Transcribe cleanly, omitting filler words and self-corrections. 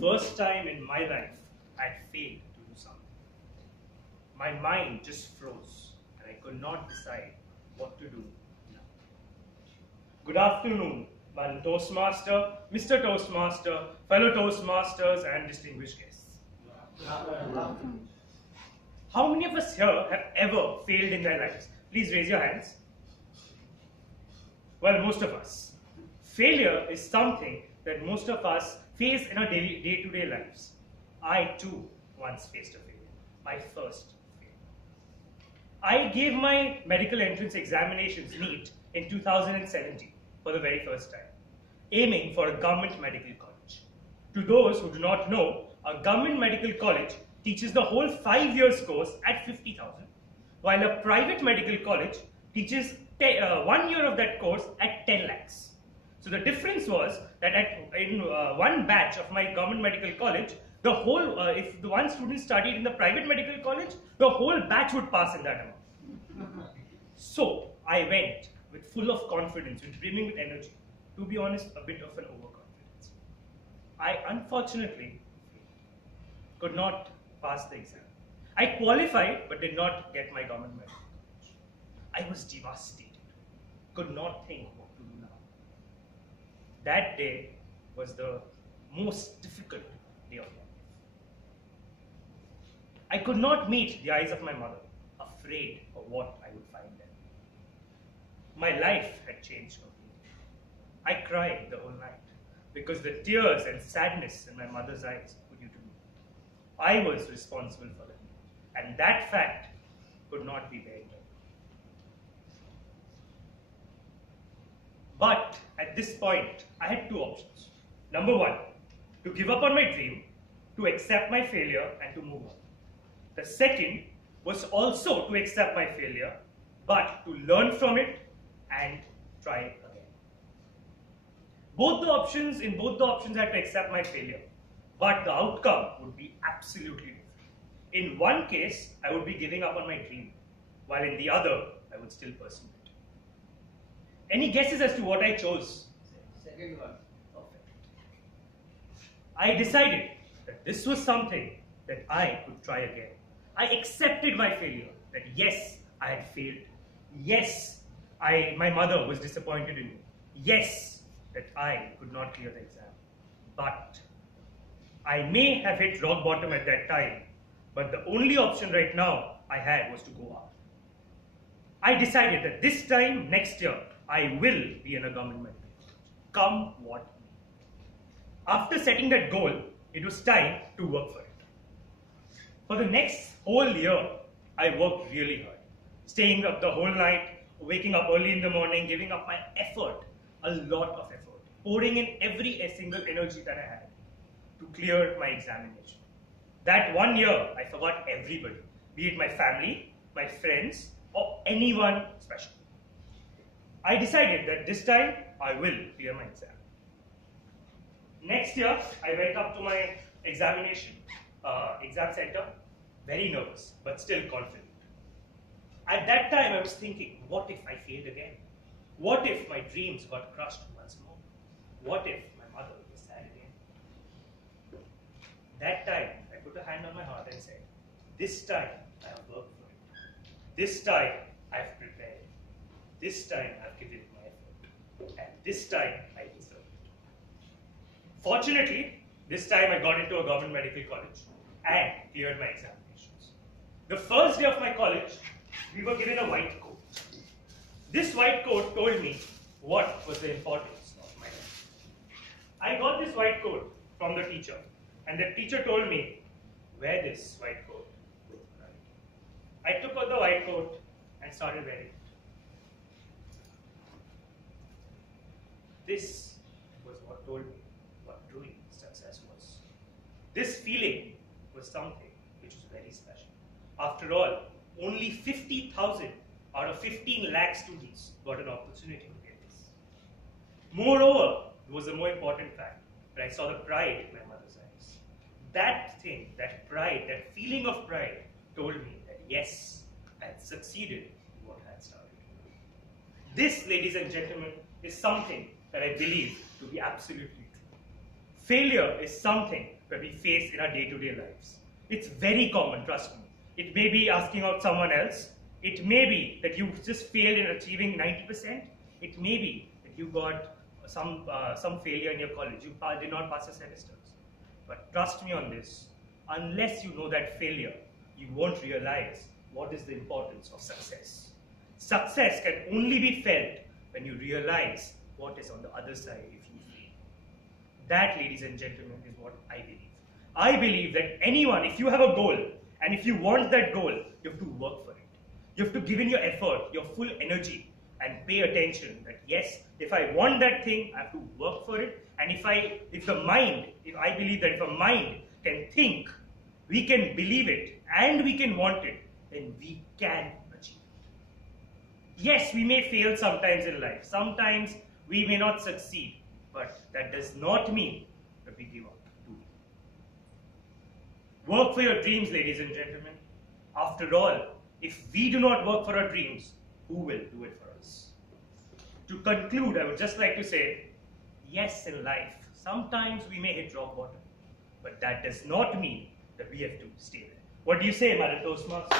first time in my life I failed to do something. My mind just froze and I could not decide what to do now. Good afternoon, Madam Toastmaster, Mr. Toastmaster, fellow Toastmasters and distinguished guests. How many of us here have ever failed in their lives? Please raise your hands. Well, most of us. Failure is something that most of us face in our day-to-day lives. I too once faced a failure, my first failure. I gave my medical entrance examinations NEET in 2017 for the very first time, aiming for a government medical college. To those who do not know, a government medical college teaches the whole 5 years course at 50,000, while a private medical college teaches 1 year of that course at 10 lakhs. So the difference was that in one batch of my government medical college, the whole, if the one student studied in the private medical college, the whole batch would pass in that amount. So I went with full of confidence, with brimming with energy. To be honest, a bit of an overconfidence. I unfortunately could not pass the exam. I qualified but did not get my government medical college. I was devastated, could not think what to do now. That day was the most difficult day of my life. I could not meet the eyes of my mother, afraid of what I would find there. My life had changed completely. I cried the whole night because the tears and sadness in my mother's eyes were due to me. I was responsible for them, and that fact could not be buried. But at this point, I had two options. Number one, to give up on my dream, to accept my failure and to move on. The second was also to accept my failure, but to learn from it and try again. In both the options, I had to accept my failure, but the outcome would be absolutely different. In one case, I would be giving up on my dream, while in the other, I would still pursue it. Any guesses as to what I chose? Second one. Perfect. I decided that this was something that I could try again. I accepted my failure, that yes, I had failed. Yes, my mother was disappointed in me. Yes, that I could not clear the exam. But I may have hit rock bottom at that time, but the only option right now I had was to go up. I decided that this time, next year, I will be in a government medical college, come what may. After setting that goal, it was time to work for it. For the next whole year, I worked really hard, staying up the whole night, waking up early in the morning, giving up my effort, a lot of effort, pouring in every single energy that I had to clear my examination. That 1 year, I forgot everybody, be it my family, my friends, or anyone special. I decided that this time I will clear my exam. Next year, I went up to my exam center, very nervous, but still confident. At that time, I was thinking, what if I failed again? What if my dreams got crushed once more? What if my mother was sad again? That time, I put a hand on my heart and said, this time I have worked for it. This time I have prepared. This time I've given my effort. And this time I deserve it. Fortunately, this time I got into a government medical college and cleared my examinations. The first day of my college, we were given a white coat. This white coat told me what was the importance of my life. I got this white coat from the teacher, and the teacher told me, wear this white coat. I took out the white coat and started wearing it. This was what told me what truly success was. This feeling was something which was very special. After all, only 50,000 out of 15 lakh students got an opportunity to get this. Moreover, there was a more important fact, that I saw the pride in my mother's eyes. That thing, that pride, that feeling of pride told me that yes, I had succeeded in what I had started. This, ladies and gentlemen, is something that I believe to be absolutely true. Failure is something where we face in our day-to-day lives. It's very common, trust me. It may be asking out someone else. It may be that you just failed in achieving 90%. It may be that you got some failure in your college. You did not pass your semesters. But trust me on this, unless you know that failure, you won't realize what is the importance of success. Success can only be felt when you realize what is on the other side if you fail. That, ladies and gentlemen, is what I believe. I believe that anyone, if you have a goal, and if you want that goal, you have to work for it. You have to give in your effort, your full energy, and pay attention that yes, if I want that thing, I have to work for it. And if I believe that if a mind can think, we can believe it, and we can want it, then we can achieve it. Yes, we may fail sometimes in life. Sometimes we may not succeed, but that does not mean that we give up. Work for your dreams, ladies and gentlemen. After all, if we do not work for our dreams, who will do it for us? To conclude, I would just like to say, yes, in life, sometimes we may hit rock bottom, but that does not mean that we have to stay there. What do you say, Madam Toastmaster?